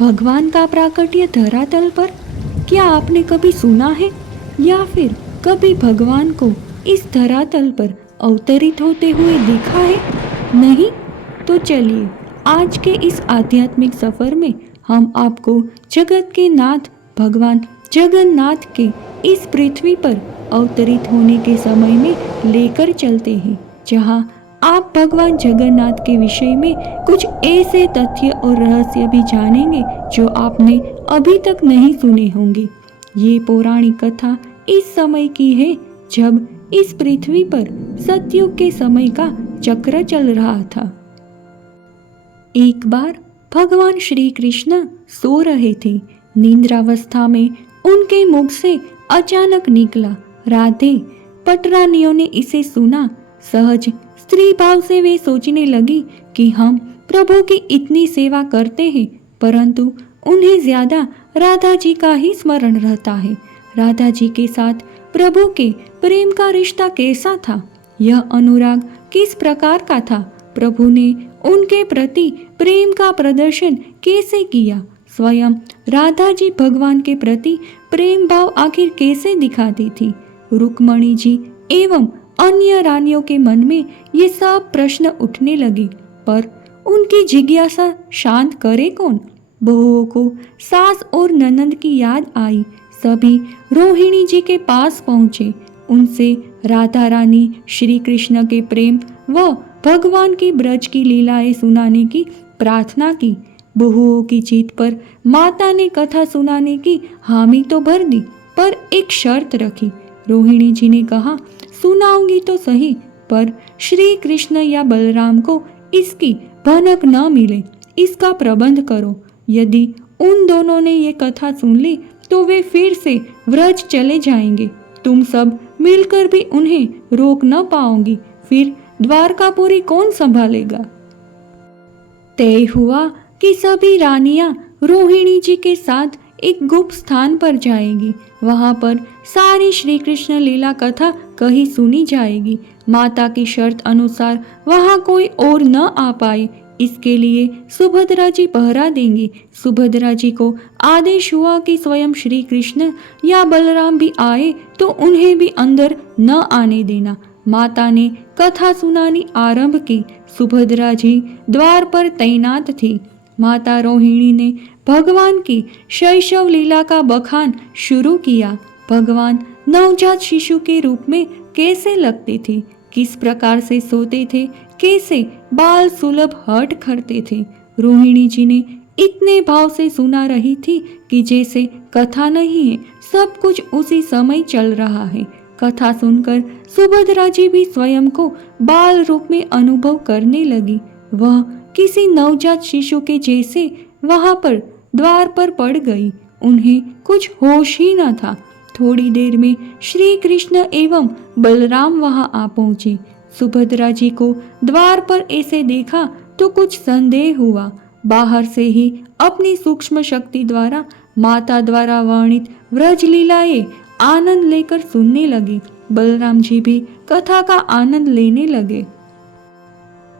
भगवान का प्राकट्य धरातल पर? क्या आपने कभी सुना है या फिर कभी भगवान को इस धरातल पर अवतरित होते हुए देखा है? नहीं? तो चलिए आज के इस आध्यात्मिक सफर में हम आपको जगत के नाथ भगवान जगन्नाथ के इस पृथ्वी पर अवतरित होने के समय में लेकर चलते हैं, जहां आप भगवान जगन्नाथ के विषय में कुछ ऐसे तथ्य और रहस्य भी जानेंगे जो आपने अभी तक नहीं सुने होंगे। ये पौराणिक कथा इस समय की है जब इस पृथ्वी पर सतयुग के समय का चक्र चल रहा था। एक बार भगवान श्री कृष्ण सो रहे थे। निद्रावस्था में उनके मुख से अचानक निकला राधे। पटरानियों ने इसे सुना। सहज स्त्री भाव से वे सोचने लगी कि हम प्रभु की इतनी सेवा करते हैं, परंतु उन्हें ज्यादा राधा जी का ही स्मरण रहता है। राधा जी के साथ प्रभु के प्रेम का रिश्ता कैसा था? यह अनुराग किस प्रकार का था? प्रभु ने उनके प्रति प्रेम का प्रदर्शन कैसे किया? स्वयं राधा जी भगवान के प्रति प्रेम भाव आखिर कैसे दिखाती थी? रुक्मणी जी एवं अन्य रानियों के मन में ये सब प्रश्न उठने लगे, पर उनकी जिज्ञासा शांत करे कौन? बहुओं को सास और ननंद की याद आई। सभी रोहिणी जी के पास पहुंचे। उनसे राधा रानी श्री कृष्ण के प्रेम व भगवान की ब्रज की लीलाएं सुनाने की प्रार्थना की। बहुओं की जीत पर माता ने कथा सुनाने की हामी तो भर दी, पर एक शर्त रखी। रोहिणी जी ने कहा, सुनाऊंगी तो सही, पर श्री कृष्ण या बलराम को इसकी भनक न मिले, इसका प्रबंध करो। यदि उन दोनों ने ये कथा सुन ली तो वे फिर से व्रज चले जाएंगे। तुम सब मिलकर भी उन्हें रोक न पाओगी, फिर द्वारकापुरी कौन संभालेगा? तय हुआ कि सभी रानियां रोहिणी जी के साथ एक गुप्त स्थान पर जाएगी। वहां पर सारी श्री कृष्ण लीला कथा कही सुनी जाएगी। माता की शर्त अनुसार वहां कोई और न आ पाए, इसके लिए सुभद्रा जी पहरा देंगी। सुभद्रा जी को आदेश हुआ कि स्वयं श्री कृष्ण या बलराम भी आए तो उन्हें भी अंदर न आने देना। माता ने कथा सुनानी आरंभ की। सुभद्रा जी द्वार पर तैनात थी। माता रोहिणी ने भगवान की शैशव लीला का बखान शुरू किया। भगवान नवजात शिशु के रूप में कैसे लगते थे, किस प्रकार से सोते थे, कैसे बाल सुलभ हठ करते थे। रोहिणी जी ने इतने भाव से सुना रही थी कि जैसे कथा नहीं है, सब कुछ उसी समय चल रहा है। कथा सुनकर सुभद्रा जी भी स्वयं को बाल रूप में अनुभव करने लगी। वह किसी नवजात शिशु के जैसे वहां पर द्वार पर पड़ गई। उन्हें कुछ होश ही न था। थोड़ी देर में श्री कृष्ण एवं बलराम वहां आ पहुंचे। सुभद्रा जी को द्वार पर ऐसे देखा तो कुछ संदेह हुआ। बाहर से ही अपनी सूक्ष्म शक्ति द्वारा माता द्वारा वर्णित व्रज लीलाएं आनंद लेकर सुनने लगे। बलराम जी भी कथा का आनंद लेने लगे।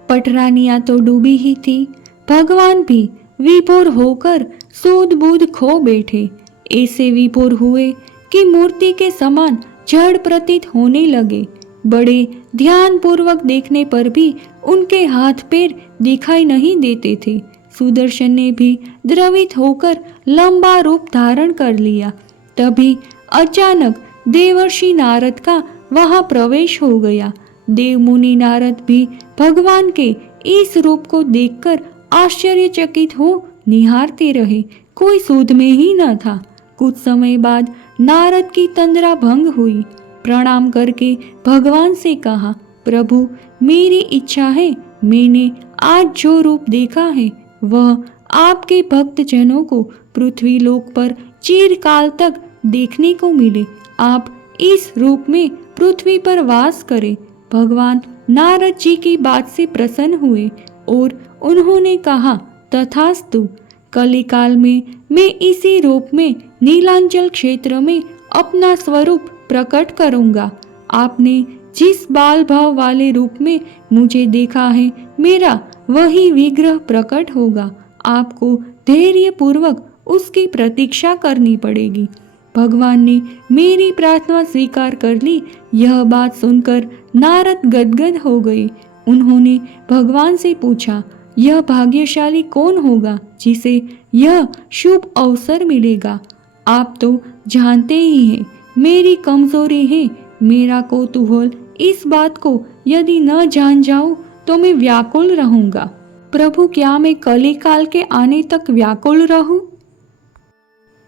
पटरानियां तो डूबी ही थी। भगवान भी विभोर होकर सूद बूद खो बैठे। ऐसे विभोर हुए कि मूर्ति के समान जड़ प्रतीत होने लगे। बड़े ध्यान पूर्वक देखने पर भी उनके हाथ पैर दिखाई नहीं देते थे। सुदर्शन ने भी द्रवित होकर लंबा रूप धारण कर लिया। तभी अचानक देवर्षि नारद का वहां प्रवेश हो गया। देव मुनि नारद भी भगवान के इस रूप को देखकर आश्चर्यचकित हो निहारते रहे। कोई सूद में ही न था। कुछ समय बाद नारद की तंद्रा भंग हुई। प्रणाम करके भगवान से कहा, प्रभु मेरी इच्छा है, मैंने आज जो रूप देखा है वह आपके भक्त जनों को पृथ्वी लोक पर चिरकाल तक देखने को मिले। आप इस रूप में पृथ्वी पर वास करें। भगवान नारद जी की बात से प्रसन्न हुए और उन्होंने कहा, तथास्तु। कलिकाल में मैं इसी रूप में नीलांचल क्षेत्र में अपना स्वरूप प्रकट करूंगा। आपने जिस बाल भाव वाले रूप में मुझे देखा है, मेरा वही विग्रह प्रकट होगा। आपको धैर्यपूर्वक उसकी प्रतीक्षा करनी पड़ेगी। भगवान ने मेरी प्रार्थना स्वीकार कर ली। यह बात सुनकर नारद गदगद हो गए। उन्होंने भगवान से पूछा, यह भाग्यशाली कौन होगा जिसे यह शुभ अवसर मिलेगा? आप तो जानते ही हैं मेरी कमजोरी है। मेरा कौतूहल इस बात को यदि न जान जाऊं तो मैं व्याकुल रहूंगा। प्रभु, क्या मैं कली काल के आने तक व्याकुल रहूं?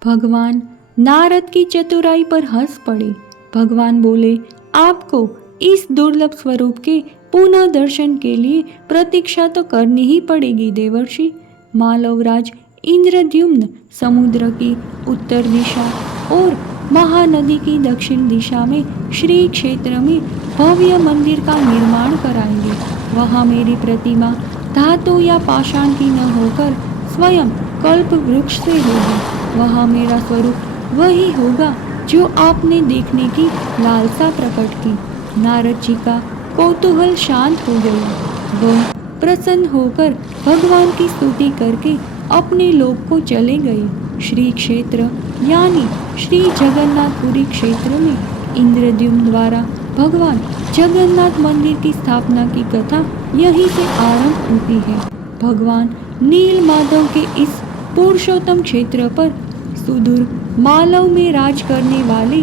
भगवान नारद की चतुराई पर हंस पड़े। भगवान बोले, आपको इस दुर्लभ स्वरूप के पुनः दर्शन के लिए प्रतीक्षा तो करनी ही पड़ेगी देवर्षि। मालवराज इंद्रद्युम्न समुद्र की उत्तर दिशा और महानदी की दक्षिण दिशा में श्री क्षेत्र में भव्य मंदिर का निर्माण कराएंगे। वहाँ मेरी प्रतिमा धातु या पाषाण की न होकर स्वयं कल्प वृक्ष से होगी। वहाँ मेरा स्वरूप वही होगा जो आपने देखने की लालसा प्रकट की। नारद जी का कौतूहल शांत हो गया। वह प्रसन्न होकर भगवान की स्तुति करके अपने लोक को चले गए। श्री क्षेत्र यानी श्री जगन्नाथपुरी क्षेत्र में इंद्रद्युम्न द्वारा भगवान जगन्नाथ मंदिर की स्थापना की कथा यहीं से आरंभ होती है। भगवान नील माधव के इस पुरुषोत्तम क्षेत्र पर सुदूर मालव में राज करने वाले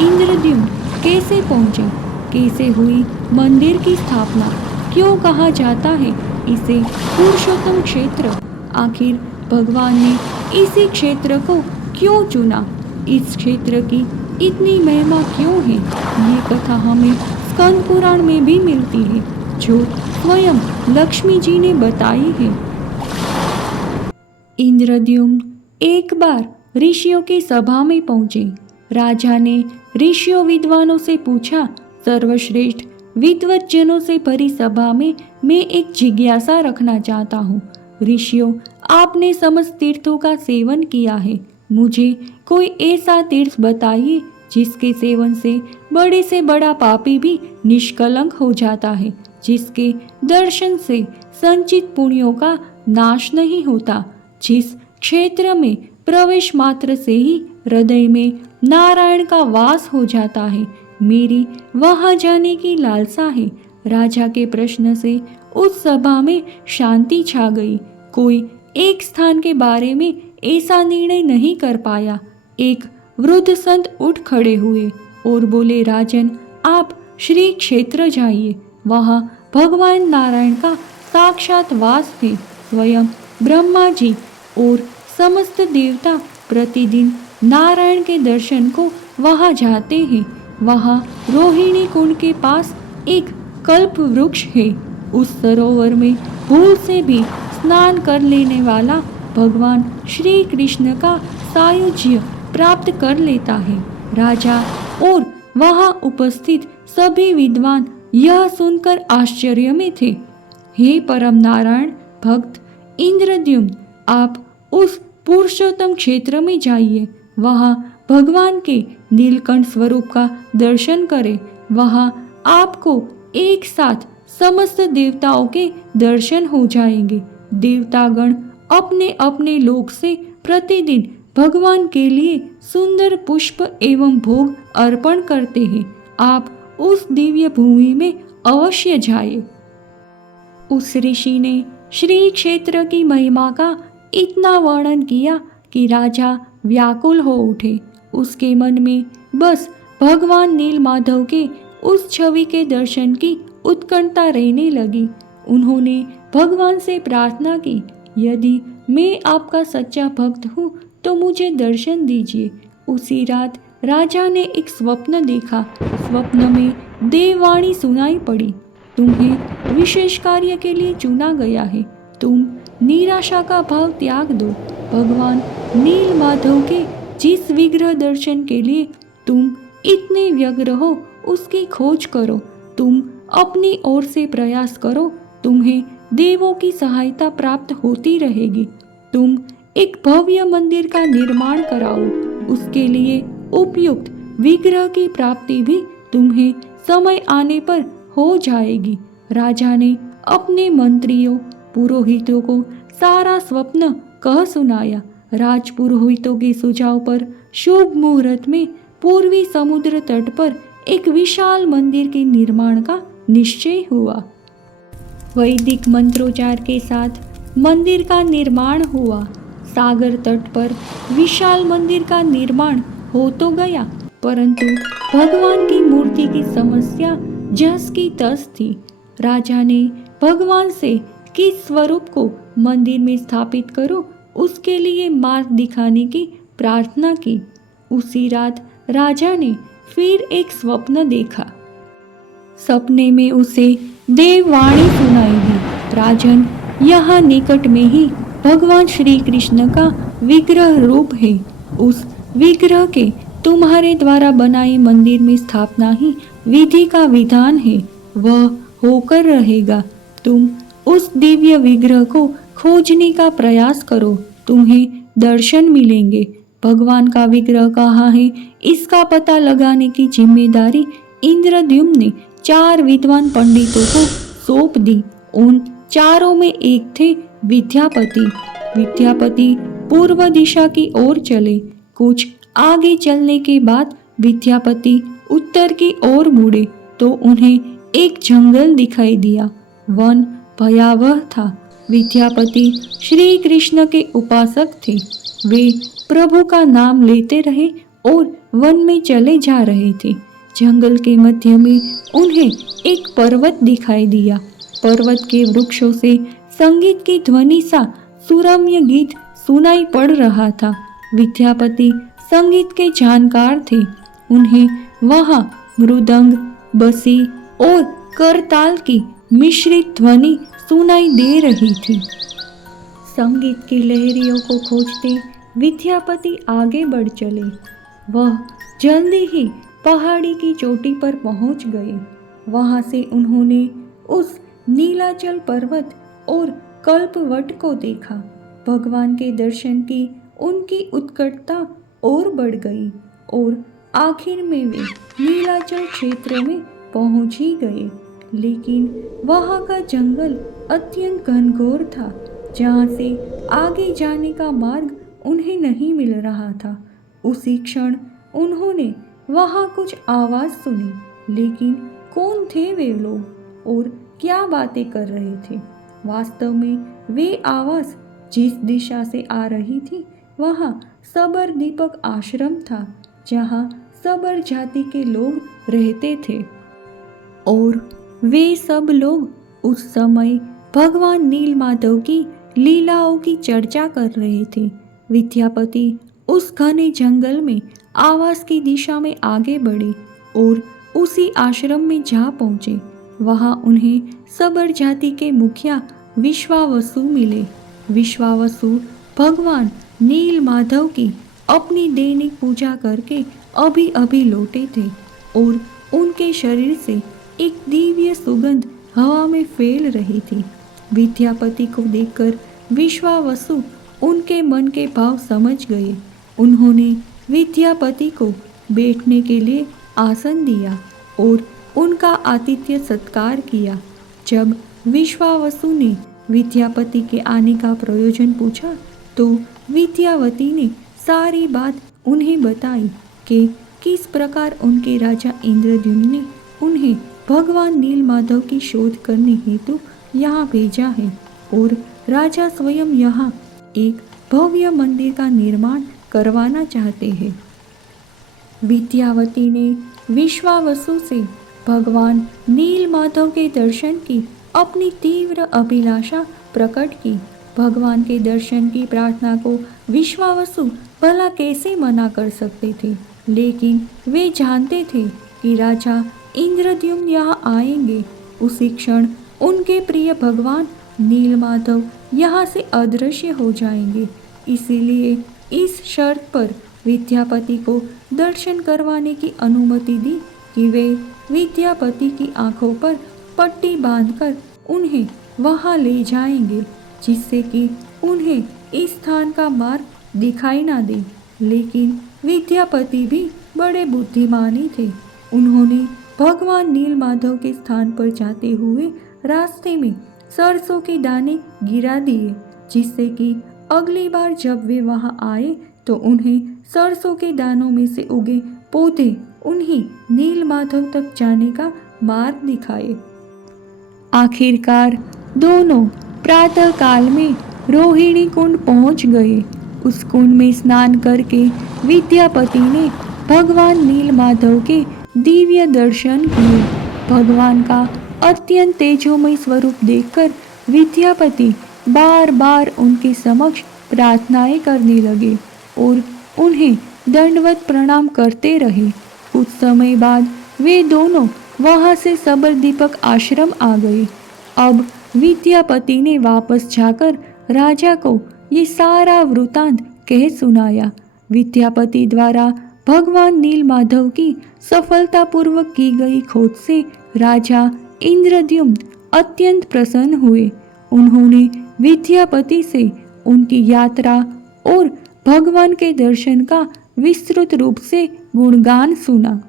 इंद्रद्युम्न कैसे पहुँचे, कैसे हुई मंदिर की स्थापना, क्यों कहा जाता है इसे पुरुषोत्तम क्षेत्र? आखिर भगवान ने इसी क्षेत्र को क्यों चुना? इस क्षेत्र की इतनी महिमा क्यों है? ये कथा हमें स्कंद पुराण में भी मिलती है, जो स्वयं लक्ष्मी जी ने बताई है। इंद्रद्युम्न एक बार ऋषियों की सभा में पहुंचे। राजा ने ऋषियों विद्वानों से पूछा, सर्वश्रेष्ठ विद्वज्जनों से भरी सभा में मैं एक जिज्ञासा रखना चाहता हूँ। ऋषियों, आपने समस्त तीर्थों का सेवन किया है। मुझे कोई ऐसा तीर्थ बताइए जिसके सेवन से बड़ा पापी भी निष्कलंक हो जाता है, जिसके दर्शन से संचित पुण्यों का नाश नहीं होता, जिस क्षेत्र में प्रवेश मात्र से ही हृदय में नारायण का वास हो जाता है। मेरी वहां जाने की लालसा है। राजा के प्रश्न से उस सभा में शांति छा गई। कोई एक स्थान के बारे में ऐसा निर्णय नहीं कर पाया। एक वृद्ध संत उठ खड़े हुए और बोले, राजन, आप श्री क्षेत्र जाइए। वहाँ भगवान नारायण का साक्षात वास है। स्वयं ब्रह्मा जी और समस्त देवता प्रतिदिन नारायण के दर्शन को वहाँ जाते हैं। वहाँ रोहिणी कुंड के पास एक कल्प वृक्ष है। उस सरोवर में भूल से भी स्नान कर लेने वाला भगवान श्री कृष्ण का सायुज्य प्राप्त कर लेता है। राजा और वहाँ उपस्थित सभी विद्वान यह सुनकर आश्चर्य में थे। हे परम नारायण भक्त इंद्रद्युम्न, आप उस पुरुषोत्तम क्षेत्र में जाइए। वहाँ भगवान के नीलकंठ स्वरूप का दर्शन करें। वहाँ आपको एक साथ समस्त देवताओं के दर्शन हो जाएंगे। देवतागण अपने अपने लोक से प्रतिदिन भगवान के लिए सुंदर पुष्प एवं भोग अर्पण करते हैं। आप उस दिव्य भूमि में अवश्य जाइए। उस ऋषि ने श्री क्षेत्र की महिमा का इतना वर्णन किया कि राजा व्याकुल हो उठे। उसके मन में बस भगवान नील माधव के उस छवि के दर्शन की उत्कंठा रहने लगी। उन्होंने भगवान से प्रार्थना की, यदि मैं आपका सच्चा भक्त हूँ तो मुझे दर्शन दीजिए। उसी रात राजा ने एक स्वप्न देखा। स्वप्न में देववाणी सुनाई पड़ी, तुम्हें विशेष कार्य के लिए चुना गया है। तुम निराशा का भाव त्याग दो। भगवान नील माधव के जिस विग्रह दर्शन के लिए तुम इतने व्यग्र हो, उसकी खोज करो। तुम अपनी ओर से प्रयास करो, तुम्हें देवों की सहायता प्राप्त होती रहेगी। तुम एक भव्य मंदिर का निर्माण कराओ। उसके लिए उपयुक्त विग्रह की प्राप्ति भी तुम्हें समय आने पर हो जाएगी। राजा ने अपने मंत्रियों पुरोहितों को सारा स्वप्न कह सुनाया। राजपुरोहितों के सुझाव पर शुभ मुहूर्त में पूर्वी समुद्र तट पर एक विशाल मंदिर के निर्माण का निश्चय हुआ। वैदिक मंत्रोच्चार के साथ मंदिर का निर्माण हुआ। सागर तट पर विशाल मंदिर का निर्माण हो तो गया, परंतु भगवान की मूर्ति की समस्या जस की तस थी। राजा ने भगवान से किस स्वरूप को मंदिर में स्थापित करो, उसके लिए मार्ग दिखाने की प्रार्थना की। उसी रात राजा ने फिर एक स्वप्न देखा। सपने में उसे देववाणी सुनाई दी, राजन, यहाँ निकट में ही भगवान श्री कृष्ण का विग्रह रूप है। उस विग्रह के तुम्हारे द्वारा बनाए मंदिर में स्थापना ही विधि का विधान है, वह होकर रहेगा। तुम उस दिव्य विग्रह को खोजने का प्रयास करो, तुम्हें दर्शन मिलेंगे। भगवान का विग्रह कहाँ है, इसका पता लगाने की जिम्मेदारी इंद्रद्युम्न ने 4 विद्वान पंडितों को सौंप दी। उन चारों में एक थे विद्यापति। विद्यापति पूर्व दिशा की ओर चले। कुछ आगे चलने के बाद विद्यापति उत्तर की ओर मुड़े तो उन्हें एक जंगल दिखाई दिया। वन भयावह था। विद्यापति श्री कृष्ण के उपासक थे। वे प्रभु का नाम लेते रहे और वन में चले जा रहे थे। जंगल के मध्य में उन्हें एक पर्वत दिखाई दिया। पर्वत के वृक्षों से संगीत की ध्वनि सा सुरम्य गीत सुनाई पड़ रहा था। विद्यापति संगीत के जानकार थे। उन्हें वहां मृदंग, बंसी और करताल की मिश्रित ध्वनि सुनाई दे रही थी। संगीत की लहरियों को खोजते विद्यापति आगे बढ़ चले। वह जल्दी ही पहाड़ी की चोटी पर पहुंच गए। वहां से उन्होंने उस नीलाचल पर्वत और कल्पवट को देखा। भगवान के दर्शन की उनकी उत्कटता और बढ़ गई और आखिर में वे नीलाचल क्षेत्र में पहुंच ही गए। लेकिन वहां का जंगल अत्यंत घनघोर था, जहां से आगे जाने का मार्ग उन्हें नहीं मिल रहा था। उसी क्षण उन्होंने वहां कुछ आवाज सुनी, लेकिन कौन थे वे लोग और क्या बातें कर रहे थे? वास्तव में वे आवाज जिस दिशा से आ रही थी वहां सबर दीपक आश्रम था, जहां सबर जाति के लोग रहते थे और वे सब लोग उस समय भगवान नीलमाधव की लीलाओं की चर्चा कर रहे थे। विद्यापति उस घने जंगल में आवाज की दिशा में आगे बढ़े और उसी आश्रम में जा पहुंचे। वहां उन्हें सबर जाति के मुखिया विश्वावसु मिले। विश्वावसु भगवान नीलमाधव की अपनी दैनिक पूजा करके अभी अभी लौटे थे और उनके शरीर से एक दिव्य सुगंध हवा में फैल रही थी। विद्यापति को देखकर विश्वावसु उनके मन के भाव समझ गए। उन्होंने विद्यापति को बैठने के लिए आसन दिया और उनका आतिथ्य सत्कार किया। जब विश्वावसु ने विद्यापति के आने का प्रयोजन पूछा तो विद्यावती ने सारी बात उन्हें बताई कि किस प्रकार उनके राजा इंद्रद्युम्न ने उन्हें भगवान नीलमाधव की शोध करने हेतु यहाँ भेजा है और राजा स्वयं यहाँ एक भव्य मंदिर का निर्माण करवाना चाहते हैं। विद्यावती ने विश्वावसु से भगवान नीलमाधव के दर्शन की अपनी तीव्र अभिलाषा प्रकट की। भगवान के दर्शन की प्रार्थना को विश्वावसु भला कैसे मना कर सकते थे, लेकिन वे जानते थे कि राजा इंद्रद्युम्न यहाँ आएंगे। उसी क्षण उनके प्रिय भगवान नीलमाधव यहाँ से अदृश्य हो जाएंगे। इसीलिए इस शर्त पर विद्यापति को दर्शन करवाने की अनुमति दी कि वे विद्यापति की आंखों पर पट्टी बांधकर उन्हें वहां ले जाएंगे, जिससे कि उन्हें इस स्थान का मार्ग दिखाई ना दे। लेकिन विद्यापति भी बड़े बुद्धिमानी थे। उन्होंने भगवान नीलमाधव के स्थान पर जाते हुए रास्ते में सरसों के दाने गिरा दिए, जिससे कि अगली बार जब वे वहां आए तो उन्हें सरसों के दानों में से उगे पौधे उन्हें नीलमाधव तक जाने का मार्ग दिखाए। आखिरकार दोनों प्रातः काल में रोहिणी कुंड पहुंच गए। उस कुंड में स्नान करके विद्यापति ने भगवान नीलमाधव के दिव्य दर्शन किए। भगवान का अत्यंत तेजोमय स्वरूप देखकर विद्यापति बार बार उनके समक्ष प्रार्थनाएं करने लगे और उन्हें दंडवत प्रणाम करते रहे। कुछ समय बाद वे दोनों वहां से सबल दीपक आश्रम आ गए। अब विद्यापति ने वापस जाकर राजा को ये सारा वृतांत कह सुनाया। विद्यापति द्वारा भगवान नीलमाधव की सफलतापूर्वक की गई खोज से राजा इंद्रद्युम्न अत्यंत प्रसन्न हुए। उन्होंने विद्यापति से उनकी यात्रा और भगवान के दर्शन का विस्तृत रूप से गुणगान सुना।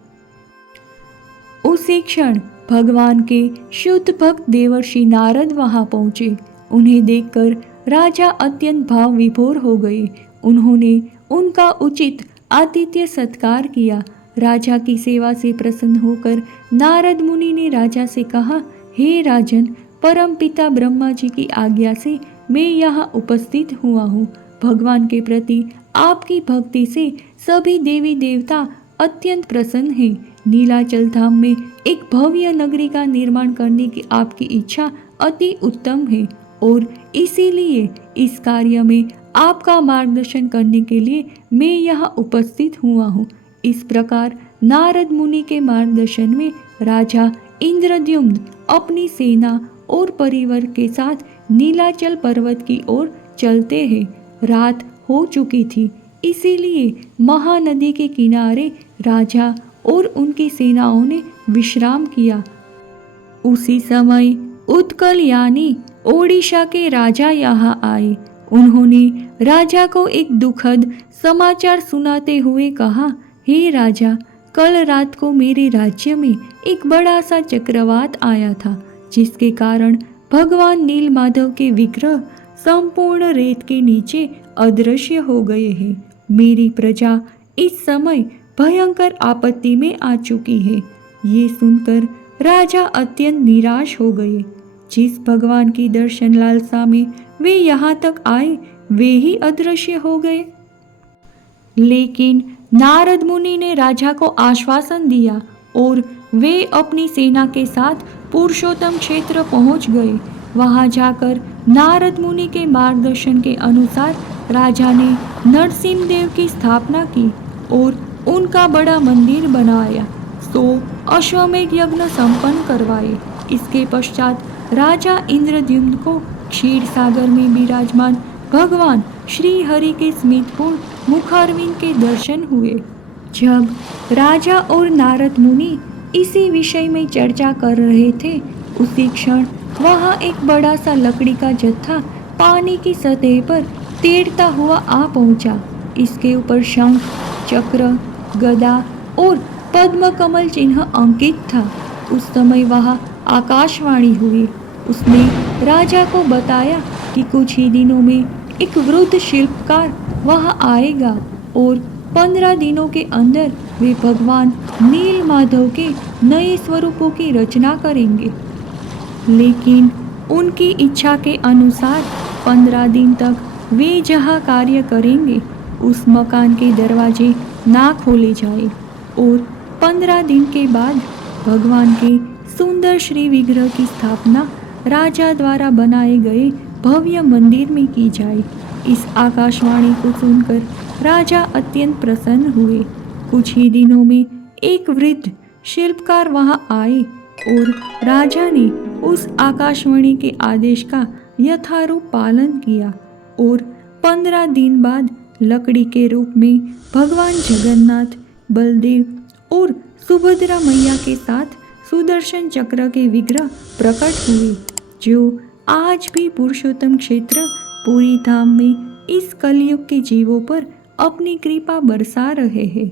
उसी क्षण भगवान के शुद्ध भक्त देवर्षि नारद वहां पहुंचे। उन्हें देखकर राजा अत्यंत भाव विभोर हो गए। उन्होंने उनका उचित आतिथ्य सत्कार किया। राजा की सेवा से प्रसन्न होकर नारद मुनि ने राजा से कहा, हे राजन, परम पिता ब्रह्मा जी की आज्ञा से मैं यहाँ उपस्थित हुआ हूँ। भगवान के प्रति आपकी भक्ति से सभी देवी देवता अत्यंत प्रसन्न हैं। नीलाचल धाम में एक भव्य नगरी का निर्माण करने की आपकी इच्छा अति उत्तम है और इसीलिए इस कार्य में आपका मार्गदर्शन करने के लिए मैं यहाँ उपस्थित हुआ हूँ। इस प्रकार नारद मुनि के मार्गदर्शन में राजा इंद्रद्युम्न अपनी सेना और परिवार के साथ नीलाचल पर्वत की ओर चलते हैं। रात हो चुकी थी, इसीलिए महानदी के किनारे राजा और उनकी सेनाओं ने विश्राम किया। उसी समय उत्कल यानी ओडिशा के राजा यहाँ आए। उन्होंने राजा को एक दुखद समाचार सुनाते हुए कहा, हे राजा, कल रात को मेरे राज्य में एक बड़ा सा चक्रवात आया था, जिसके कारण भगवान नीलमाधव के विग्रह संपूर्ण रेत के नीचे अदृश्य हो गए हैं। मेरी प्रजा इस समय भयंकर आपत्ति में आ चुकी है। ये सुनकर राजा अत्यंत निराश हो गए। जिस भगवान की दर्शन लालसा में वे यहाँ तक आए, वे ही अदृश्य हो गए। लेकिन नारद मुनि ने राजा को आश्वासन दिया और वे अपनी सेना के साथ पुरुषोत्तम क्षेत्र पहुंच गए। वहां जाकर नारद मुनि के मार्गदर्शन के अनुसार राजा ने नरसिंह देव की स्थापना की और उनका बड़ा मंदिर बनाया। 100 अश्वमेध यज्ञ संपन्न करवाए। इसके पश्चात राजा इंद्रद्युम्न को क्षीर सागर में विराजमान भगवान श्री हरि के स्मितपूर्ण मुखारविंद के दर्शन हुए। जब राजा और नारद मुनि इसी विषय में चर्चा कर रहे थे, उसी क्षण वहां एक बड़ा सा लकड़ी का जत्था पानी की सतह पर तैरता हुआ आ पहुंचा। इसके ऊपर शंख, चक्र, गदा और पद्म कमल चिन्ह अंकित था। उस समय वहां आकाशवाणी हुई। उसने राजा को बताया कि कुछ ही दिनों में एक वृद्ध शिल्पकार वहां आएगा और 15 दिनों के अंदर वे भगवान नीलमाधव के नए स्वरूपों की रचना करेंगे। लेकिन उनकी इच्छा के अनुसार 15 दिन तक वे जहाँ कार्य करेंगे उस मकान के दरवाजे ना खोले जाए और 15 दिन के बाद भगवान के सुंदर श्री विग्रह की स्थापना राजा द्वारा बनाए गए भव्य मंदिर में की जाए। इस आकाशवाणी को सुनकर राजा अत्यंत प्रसन्न हुए। कुछ ही दिनों में एक वृद्ध शिल्पकार वहां आए और राजा ने उस आकाशवाणी के आदेश का यथारूप पालन किया और 15 दिन बाद लकड़ी के रूप में भगवान जगन्नाथ, बलदेव और सुभद्रा मैया के साथ सुदर्शन चक्र के विग्रह प्रकट हुए, जो आज भी पुरुषोत्तम क्षेत्र पुरी धाम में इस कलयुग के जीवों पर अपनी कृपा बरसा रहे हैं।